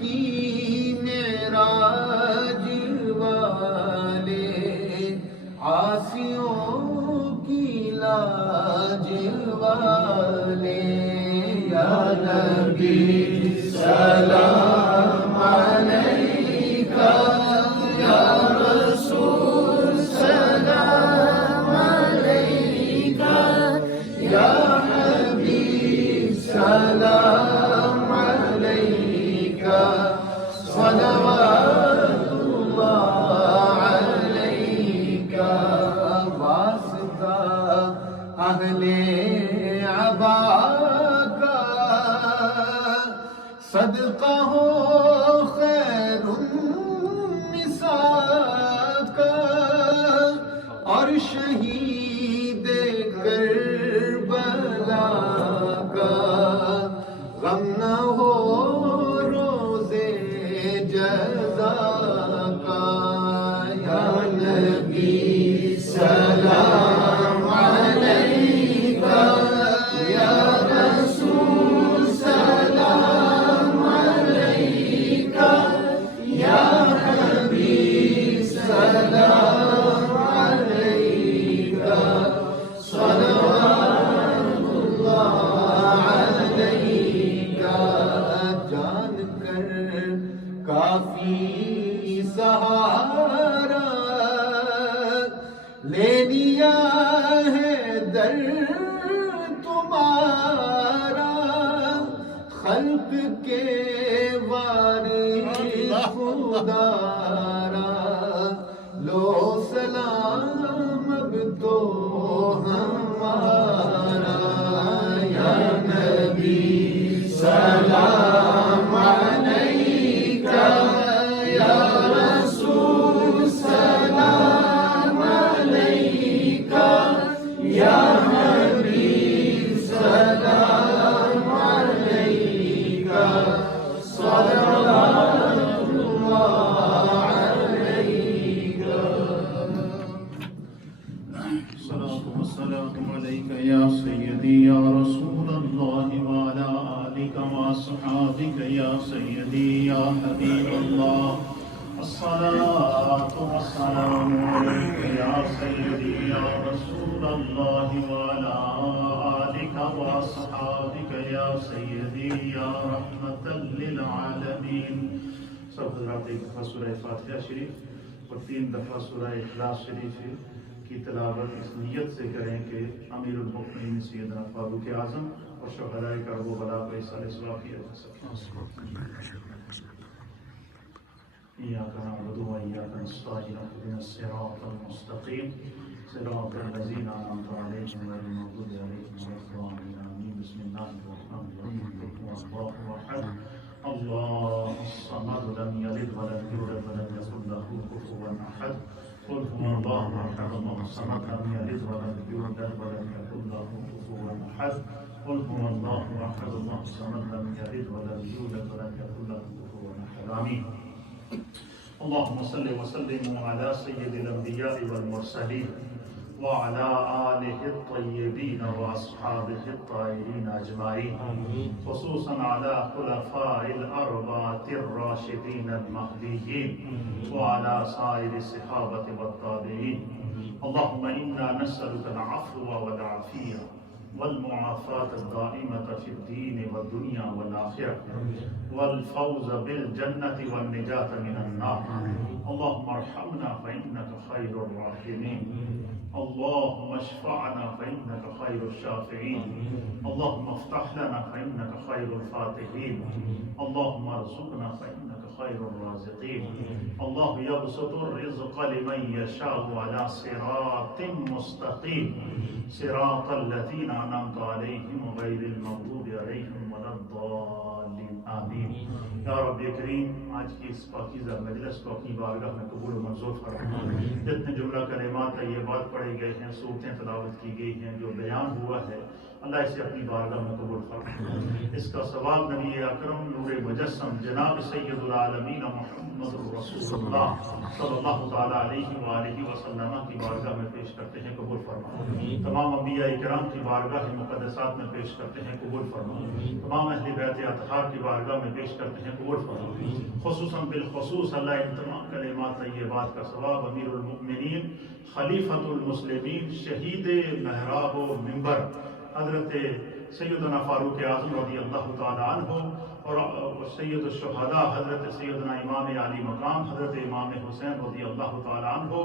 کی معراج والے عاصیوں کی لاج والے یا نبی سلام علیکہ یا رسول سلام علیکہ یا حبیب سلام علیکہ صلوات اللہ علیکہ واسطہ اہل عبا کا صدقہ ہو خیر النساء کا اور شہید کربلا کا غم نہ ہو روزے جزا کا یا نبی سلام علیکہ یا رسول سلام علیکہ یا حبیب سلام علیکہ صلوات اللہ علیکہ جان کر کافی سہارا لے لیا ہے در تمہارا خلق کے وارث خدارا لو سلام اب تو ہمارا یا نبی سلام علیکہ یا رسول سلام علیکہ یا حبیب سلام علیکہ صلوات اللہ علیکہ الصلاة والسلام عليك يا سيدي يا رسول الله وعلى آلك وأصحابك يا سيدي يا حبيب الله الصلاة والسلام عليك يا سيدي يا رسول الله وعلى آلك وأصحابك يا سيدي يا رحمة للعالمين. سب حضرات ایک دفعہ سورہ فاتحہ شریف اور 3 دفعہ سورہ اخلاص شریف کی تلاوت اس نیت سے کریں کہ امیر المؤمنین سیدنا فاروق اعظم اور شہداء کرب و بلا کو ایصال ثواب کیا جا سکے. إياك نعبد وإياك نستعين اهدنا الصراط المستقيم صراط الذين أنعمت عليهم غير المغضوب عليهم ولا الضالين آمين. بسم الله الرحمن الرحيم. قل هو الله أحد الله الصمد لم يلد ولم يولد ولم يكن له كفوا أحد. قل هو الله أحد الله الصمد لم يلد ولم يولد ولم يكن له كفوا أحد. قل هو الله أحد الله الصمد لم يلد ولم يولد ولم يكن له كفوا أحد. آمين. اللهم صل وسلم على سيد الأنبياء والمرسلين وعلى آله الطيبين وأصحابه الطاهرين أجمعين، خصوصا على خلفاء الأربعة الراشدين المهديين وعلى سائر الصحابة والتابعين. اللهم إنا نسألك العفو والعافية والمعافاة الدائمة في الدين والدنيا والآخرة والفوز بالجنة والنجاة من النار. اللهم ارحمنا فإنك خير الراحمين. اللهم اشفعنا فإنك خير الشافعين. اللهم افتح لنا فإنك خير الفاتحين. اللهم ارزقنا فإنك خير الرازقين. الله يبسط الرزق لمن يشاء على صراط مستقيم صراط الذين أنعمت عليهم غير المغضوب عليهم ولا الضالين آمين. یا رب کریم آج کی اس پاکیزہ مجلس کو اپنی بارگاہ میں قبول و منظور فرما. جتنے جملہ کلمات طیبات پڑھے گئے ہیں، صورتیں تلاوت کی گئی ہیں، جو بیان ہوا ہے اللہ اسے اپنی بارگاہ میں قبول فرما۔ اس کا ثواب نبی اکرم نور مجسم جناب سید العالمین محمد رسول اللہ صلی اللہ تعالیٰ علیہ وآلہ وسلم کی بارگاہ میں پیش کرتے ہیں، قبول فرما۔ تمام انبیاء کرام کی بارگاہ مقدسات میں پیش کرتے ہیں، قبول فرما۔ تمام اہل بیت اطہار کی بارگاہ میں پیش کرتے ہیں، قبول فرما۔ خصوصاً بالخصوص اللہ ان تمام کلمات طیبات کا ثواب امیر المؤمنین خلیفۃ المسلمین شہید محراب و منبر حضرت سیدنا فاروق اعظم رضی اللہ تعالیٰ عنہ اور سید الشہداء حضرت سیدنا امام علی مقام حضرت امام حسین رضی اللہ تعالیٰ عنہ،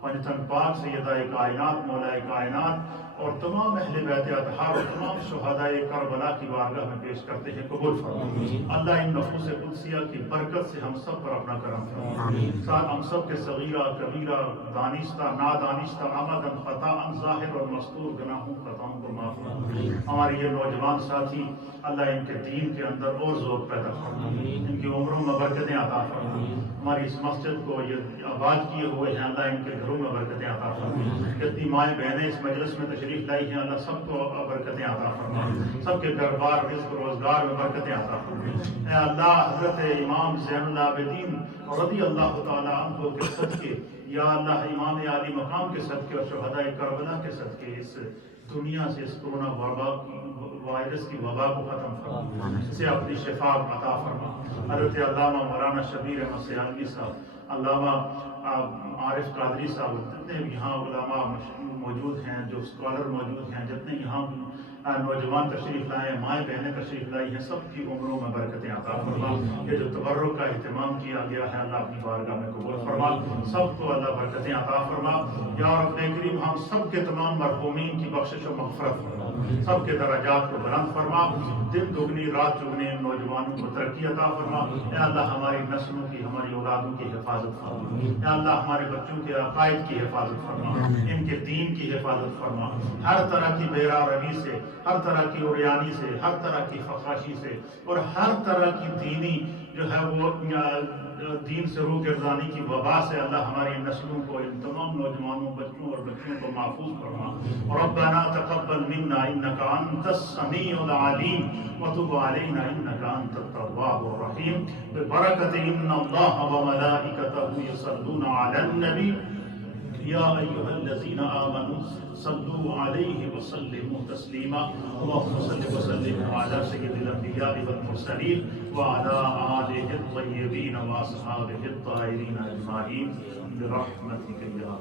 پنجتن پاک سیدہ کائنات مولا کائنات اور تمام اہل بیت اطہار اور تمام شہداء کربلا کی بارگاہ میں پیش کرتے ہیں، قبول فرما۔ اللہ ان نفوس قدسیہ کی برکت سے ہم سب پر اپنا کرم فرما۔ ساتھ ہم سب کے صغیرہ کبیرہ دانستہ نادانستہ عمدن خطاً ظاہر اور مستور گناہوں خطاؤں کو معاف فرما۔ ہمارے یہ نوجوان ساتھی اللہ ان کے دین کے اندر اور ذوق پیدا فرما، ان کی عمروں میں برکتیں عطا فرما۔ ہماری اس مسجد کو یہ آباد کیے ہوئے ہیں، اللہ ان کے گھروں میں برکتیں عطا فرما۔ جتنی مائیں بہنیں اس مجلس میں تشریف لائی ہیں، اللہ سب کو برکتیں عطا فرما، سب کے گھر بار رزق روزگار میں برکتیں عطا فرما۔ اے اللہ حضرت امام زین العابدین رضی اللہ تعالیٰ عنہ کے صدقے، یا اللہ امام علی مقام کے صدقے اور شہداء کربلا کے صدقے اس دنیا سے اس کرونا وائرس کی وبا کو ختم فرما، اسے اپنی شفا عطا فرما۔ حضرت علامہ مولانا شبیر احمد سیالوی صاحب، علامہ عارف قادری صاحب، جتنے یہاں علماء موجود ہیں، جو اسکالر موجود ہیں، جتنے یہاں نوجوان تشریف لائے ہیں، مائیں بہنیں تشریف لائی ہیں، سب کی عمروں میں برکتیں عطا فرما۔ یہ جو تبرک کا اہتمام کیا گیا ہے، اللہ اپنی بارگاہ میں قبول فرما، سب کو اللہ برکتیں عطا فرما۔ یا رب کریم ہم سب کے تمام مرحومین کی بخشش و مغفرت فرما، سب کے درجات کو بلند فرما، دن دگنی رات چگنی ان نوجوانوں کو ترقی عطا فرما۔ اے اللہ ہماری نسلوں کی، ہماری اولادوں کی حفاظت فرما۔ اے اللہ ہمارے بچوں کے عقائد کی حفاظت فرما، ان کے دین کی حفاظت فرما، ہر طرح کی بیرا روی سے، ہر طرح کی اوریانی سے، ہر طرح کی فحاشی سے اور ہر طرح کی دینی جو ہے وہ دین سے روگردانی کی وبا سے اللہ ہماری نسلوں کو، ان تمام نوجوانوں بچوں اور بچیوں کو محفوظ فرما۔ ربنا تقبل منا انک انت السمیع العلیم وتب علینا انک انت التواب الرحیم ببرکۃ ان اللہ وملائکتہ یصلون علی النبی یا ایھا الذین آمنوا صلوا علیہ وسلموا تسلیما اللهم صل وسلم علی سید الانبیاء والمرسلین وعلی آلہ الطیبین واصحابہ الطاہرین اجمعین برحمتک یا